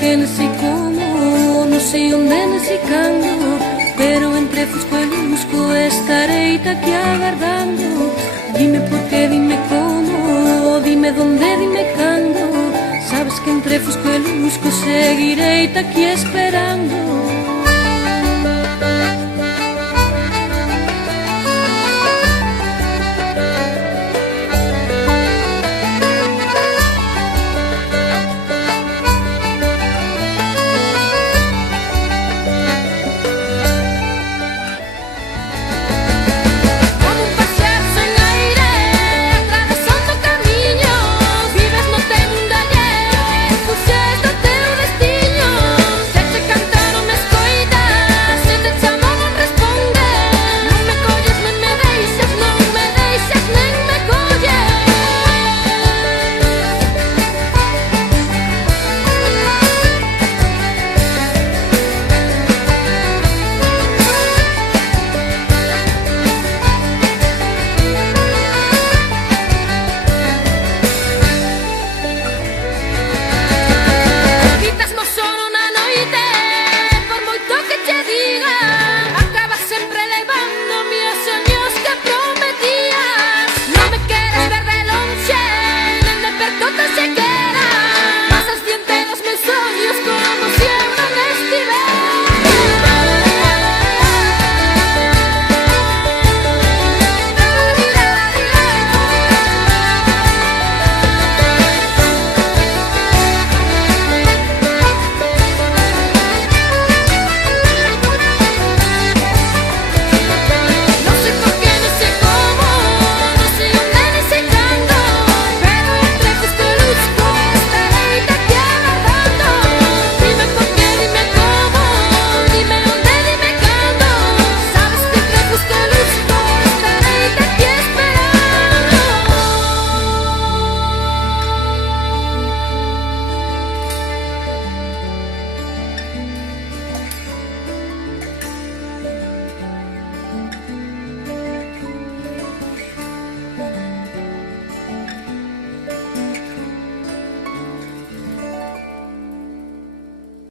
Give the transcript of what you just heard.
que non sei como, non sei onde non sei cando, pero entre fusco e lusco estarei aquí agardando. Dime por qué, dime como, dime donde, dime cando. Sabes que entre fusco e lusco seguirei aquí esperando.